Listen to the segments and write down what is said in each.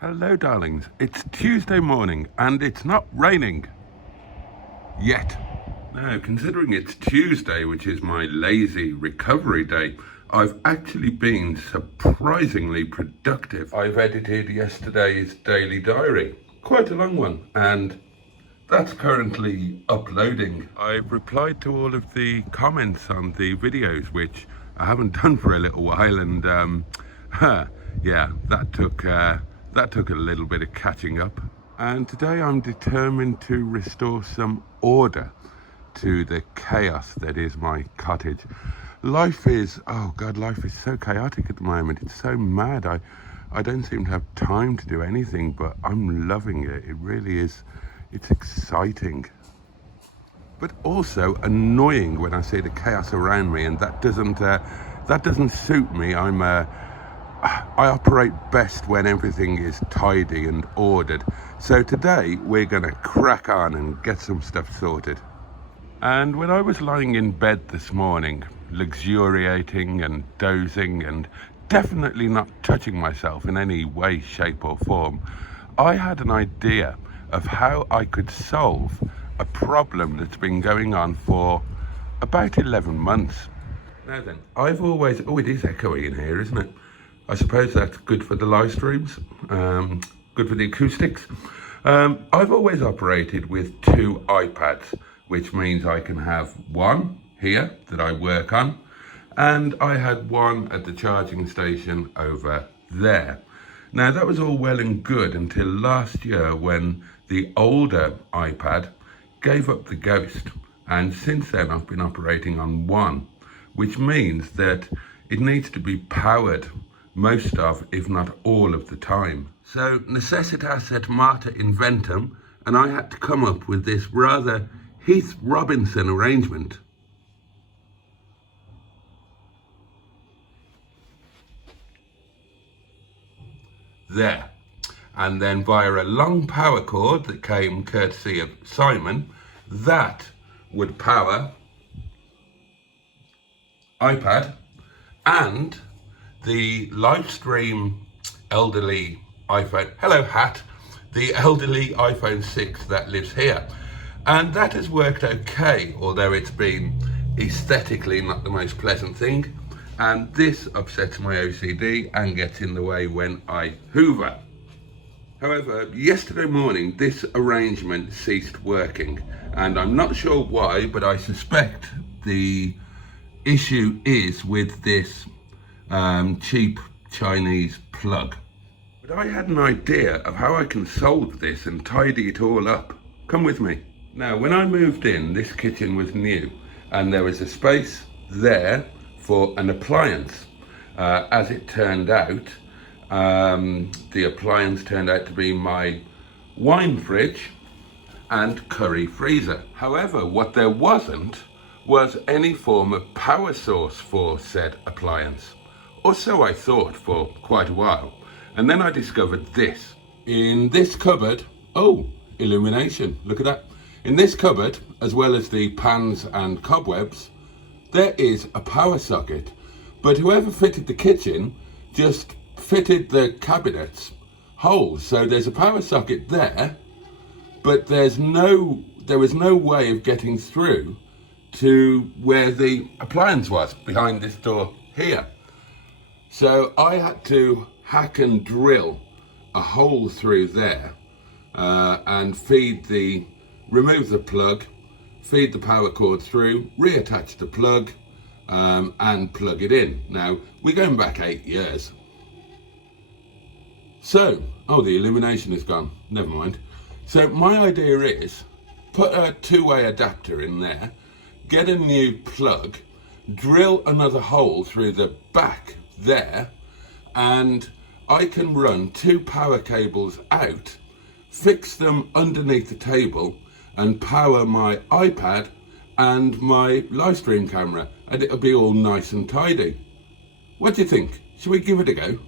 Hello darlings, it's Tuesday morning and it's not raining. Yet. Now, considering it's Tuesday, which is my lazy recovery day, I've actually been surprisingly productive. I've edited yesterday's daily diary, quite a long one, and that's currently uploading. I've replied to all of the comments on the videos, which I haven't done for a little while, and yeah, that took a little bit of catching up. And today I'm determined to restore some order to the chaos that is my cottage. Life is, oh God, life is so chaotic at the moment. It's so mad. I don't seem to have time to do anything, but I'm loving it. It really is. It's exciting, but also annoying when I see the chaos around me, and that doesn't suit me. I operate best when everything is tidy and ordered. So today we're gonna crack on and get some stuff sorted. And when I was lying in bed this morning, luxuriating and dozing and definitely not touching myself in any way, shape or form, I had an idea of how I could solve a problem that's been going on for about 11 months. Now then, I've always, oh, it is echoey in here, isn't it? I suppose that's good for the live streams, good for the acoustics. I've always operated with 2 iPads, which means I can have one here that I work on, and I had one at the charging station over there. Now that was all well and good until last year when the older iPad gave up the ghost, and since then I've been operating on one, which means that it needs to be powered most of, if not all of the time. So necessitas et mater inventum, and I had to come up with this rather Heath Robinson arrangement. There. And then via a long power cord that came courtesy of Simon, that would power iPad and the live stream elderly iPhone, hello Hat, the elderly iPhone 6 that lives here. And that has worked okay, although it's been aesthetically not the most pleasant thing. And this upsets my OCD and gets in the way when I hoover. However, yesterday morning, this arrangement ceased working. And I'm not sure why, but I suspect the issue is with this cheap Chinese plug. But I had an idea of how I can solve this and tidy it all up. Come with me. Now, when I moved in, this kitchen was new and there was a space there for an appliance. As it turned out, the appliance turned out to be my wine fridge and curry freezer. However, what there wasn't was any form of power source for said appliance. Or so I thought for quite a while. And then I discovered this. In this cupboard, oh, illumination, look at that. In this cupboard, as well as the pans and cobwebs, there is a power socket. But whoever fitted the kitchen just fitted the cabinets holes. So there's a power socket there, but there was no way of getting through to where the appliance was, behind this door here. So I had to hack and drill a hole through there and remove the plug, feed the power cord through, reattach the plug and plug it in. Now, we're going back 8 years. So, oh, the illumination is gone, never mind. So my idea is, put a 2-way adapter in there, get a new plug, drill another hole through the back there, and I can run 2 power cables out, fix them underneath the table, and power my iPad and my live stream camera, and it'll be all nice and tidy. What do you think? Should we give it a go?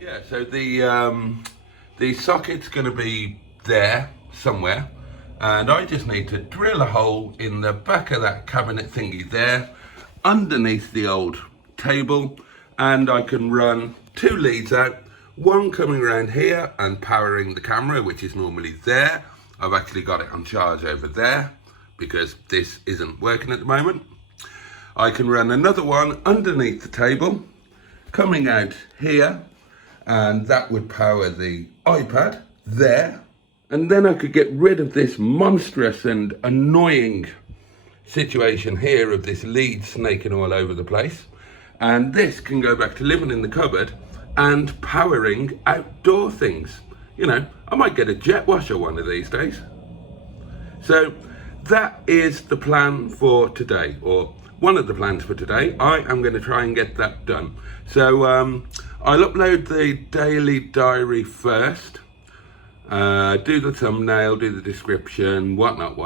Yeah, so the socket's going to be there somewhere, and I just need to drill a hole in the back of that cabinet thingy there, underneath the old table, and I can run 2 leads out, one coming around here and powering the camera, which is normally there. I've actually got it on charge over there because this isn't working at the moment. I can run another one underneath the table, coming out here, and that would power the iPad there. And then I could get rid of this monstrous and annoying situation here of this lead snaking all over the place. And this can go back to living in the cupboard and powering outdoor things. You know, I might get a jet washer one of these days. So that is the plan for today, or one of the plans for today. I am going to try and get that done. So I'll upload the daily diary first, do the thumbnail, do the description, whatnot,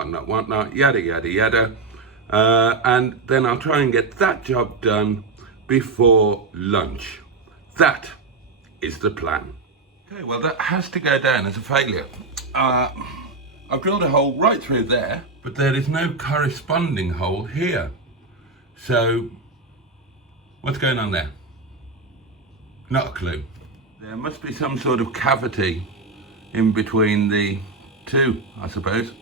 yada, yada, yada. And then I'll try and get that job done before lunch. That is the plan. Okay, well, that has to go down as a failure. I've drilled a hole right through there, but there is no corresponding hole here. So, what's going on there? Not a clue. There must be some sort of cavity in between the two, I suppose.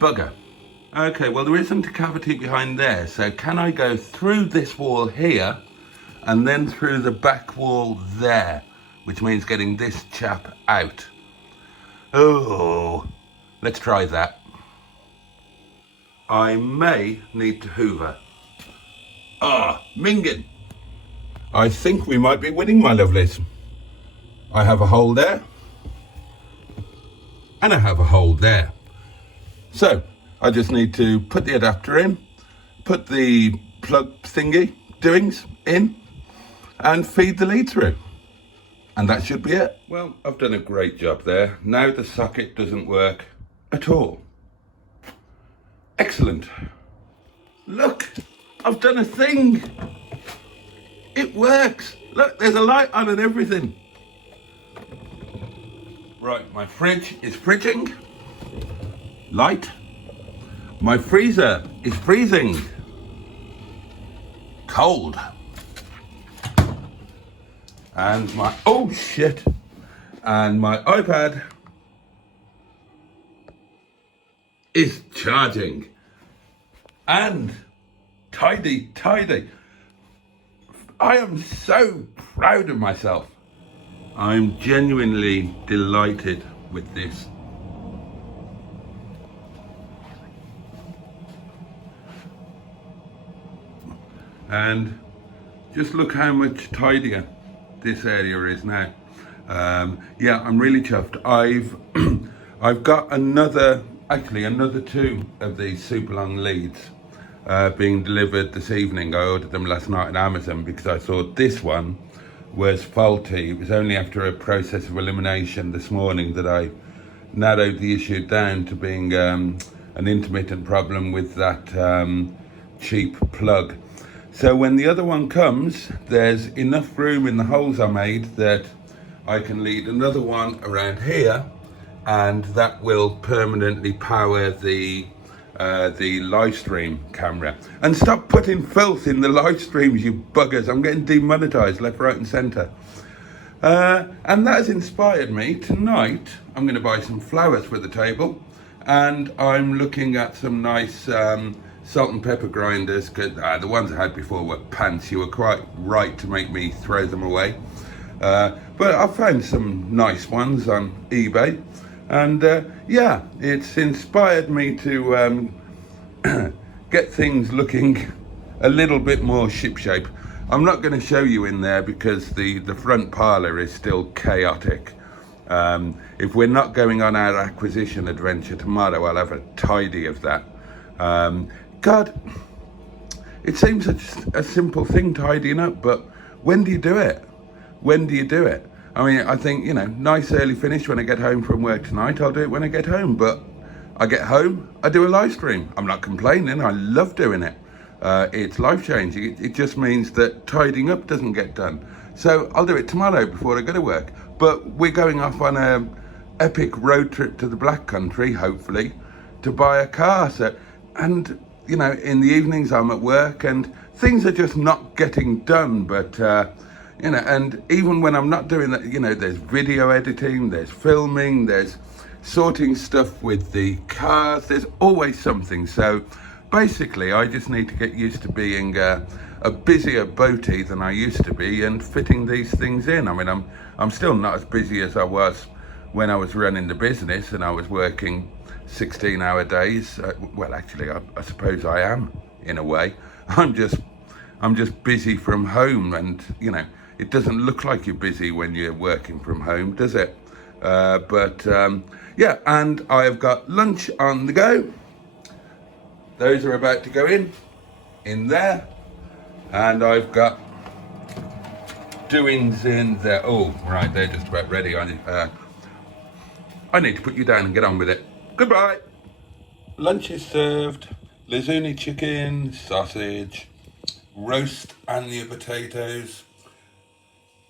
Bugger. Okay, well, there isn't a cavity behind there, so can I go through this wall here and then through the back wall there, which means getting this chap out? Oh, let's try that. I may need to hoover. Minging. I think we might be winning, my lovelies. I have a hole there, and I have a hole there. So, I just need to put the adapter in, put the plug thingy doings in, and feed the lead through. And that should be it. Well, I've done a great job there. Now the socket doesn't work at all. Excellent. Look, I've done a thing. It works. Look, there's a light on and everything. Right, my fridge is fridging. Light. My freezer is freezing. Cold. And my, oh shit, and my iPad is charging. And tidy. I am so proud of myself. I'm genuinely delighted with this. And just look how much tidier this area is now. Yeah, I'm really chuffed. I've got another two of these super long leads being delivered this evening. I ordered them last night on Amazon because I thought this one was faulty. It was only after a process of elimination this morning that I narrowed the issue down to being an intermittent problem with that cheap plug. So when the other one comes, there's enough room in the holes I made that I can lead another one around here, and that will permanently power the live stream camera. And stop putting filth in the live streams, you buggers. I'm getting demonetized left, right and center. And that has inspired me. Tonight, I'm going to buy some flowers for the table, and I'm looking at some nice salt and pepper grinders, because the ones I had before were pants. You were quite right to make me throw them away. But I found some nice ones on eBay, and yeah, it's inspired me to get things looking a little bit more shipshape. I'm not going to show you in there because the front parlour is still chaotic. If we're not going on our acquisition adventure tomorrow, I'll have a tidy of that. God, it seems such a simple thing, tidying up, but when do you do it? When do you do it? I mean, I think, you know, nice early finish when I get home from work tonight. I'll do it when I get home, but I get home, I do a live stream. I'm not complaining, I love doing it. It's life-changing. It just means that tidying up doesn't get done. So I'll do it tomorrow before I go to work. But we're going off on a epic road trip to the Black Country, hopefully, to buy a car. So, and you know, in the evenings I'm at work and things are just not getting done. But You know, and even when I'm not doing that, you know, there's video editing, there's filming, there's sorting stuff with the cars, there's always something. So basically I just need to get used to being a busier Boaty than I used to be and fitting these things in. I mean, I'm still not as busy as I was when I was running the business and I was working 16-hour days. Well, actually, I suppose I am in a way. I'm just busy from home, and you know, it doesn't look like you're busy when you're working from home, does it? Yeah, and I've got lunch on the go. Those are about to go in there, and I've got doings in there. Oh, right, they're just about ready. I need to put you down and get on with it. Goodbye. Lunch is served. Lazuni chicken, sausage, roast onion potatoes,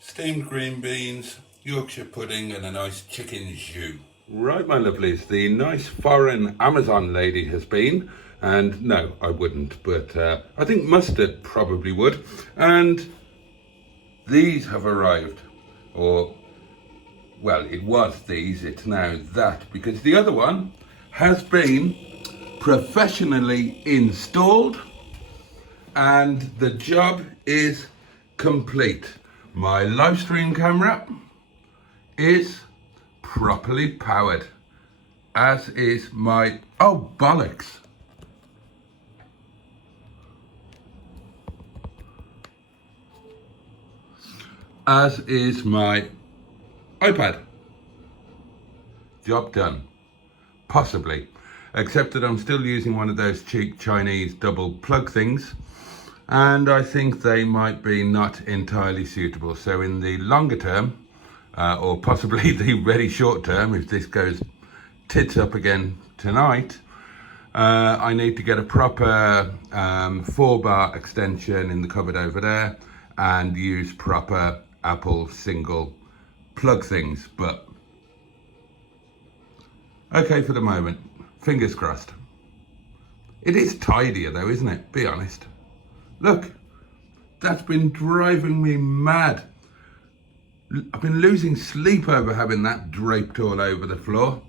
steamed green beans, Yorkshire pudding, and a nice chicken jus. Right, my lovelies, the nice foreign Amazon lady has been, and no, I wouldn't, but I think Mustard probably would, and these have arrived, or, well, it was these, it's now that, because the other one has been professionally installed, and the job is complete. My live stream camera is properly powered, as is my, oh bollocks, as is my iPad. Job done. Possibly, except that I'm still using one of those cheap Chinese double plug things, and I think they might be not entirely suitable. So in the longer term, or possibly the very short term, if this goes tits up again tonight, I need to get a proper 4-bar extension in the cupboard over there and use proper Apple single plug things. But okay for the moment, fingers crossed. It is tidier though, isn't it? Be honest. Look, that's been driving me mad. I've been losing sleep over having that draped all over the floor.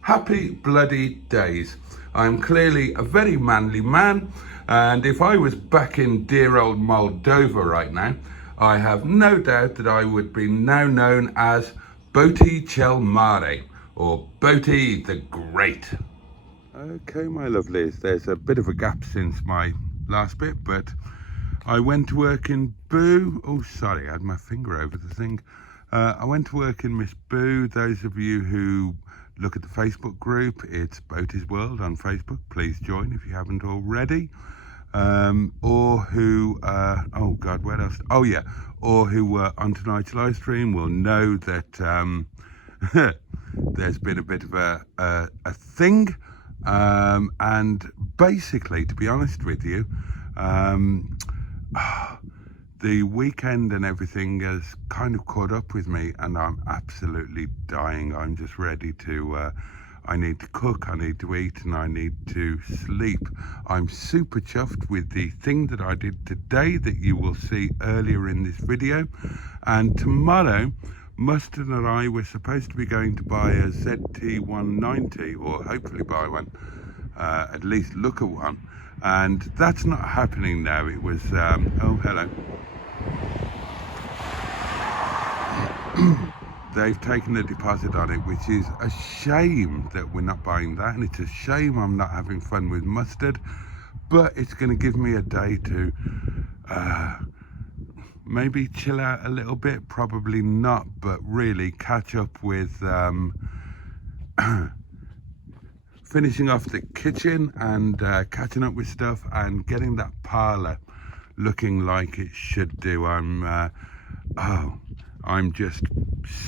Happy bloody days. I'm clearly a very manly man, and if I was back in dear old Moldova right now, I have no doubt that I would be now known as Boaty Cel Mare, or Boaty the Great. Okay, my lovelies, there's a bit of a gap since my last bit, but I went to work in Boo. Oh, sorry, I had my finger over the thing. I went to work in Miss Boo. Those of you who look at the Facebook group, it's Boaty's World on Facebook. Please join if you haven't already. Or who, oh God, where else? Oh yeah, or who were on tonight's live stream will know that there's been a bit of a thing. And basically, to be honest with you, the weekend and everything has kind of caught up with me, and I'm absolutely dying. I'm just ready to, I need to cook, I need to eat, and I need to sleep. I'm super chuffed with the thing that I did today that you will see earlier in this video. And tomorrow, Mustard and I were supposed to be going to buy a ZT190, or hopefully buy one, at least look at one. And that's not happening now. It was, oh, hello. They've taken a deposit on it, which is a shame that we're not buying that, and it's a shame I'm not having fun with Mustard, but it's going to give me a day to maybe chill out a little bit, probably not, but really catch up with finishing off the kitchen and catching up with stuff and getting that parlour looking like it should do. I'm just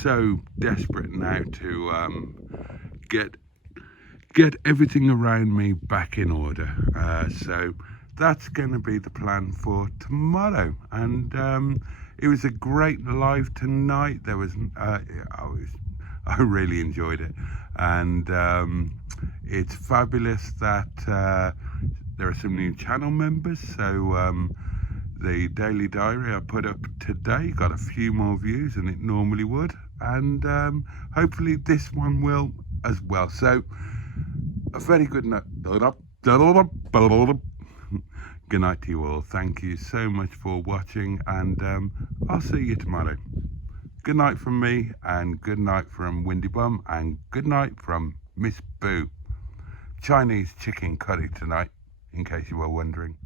so desperate now to get everything around me back in order. So that's going to be the plan for tomorrow. And it was a great live tonight. There was, I really enjoyed it. And it's fabulous that there are some new channel members. So The daily diary I put up today got a few more views than it normally would, and hopefully this one will as well. So a very good night. Good night to you all. Thank you so much for watching, and I'll see you tomorrow. Good night from me, and good night from Windy Bum, and good night from Miss Boo. Chinese chicken curry tonight, in case you were wondering.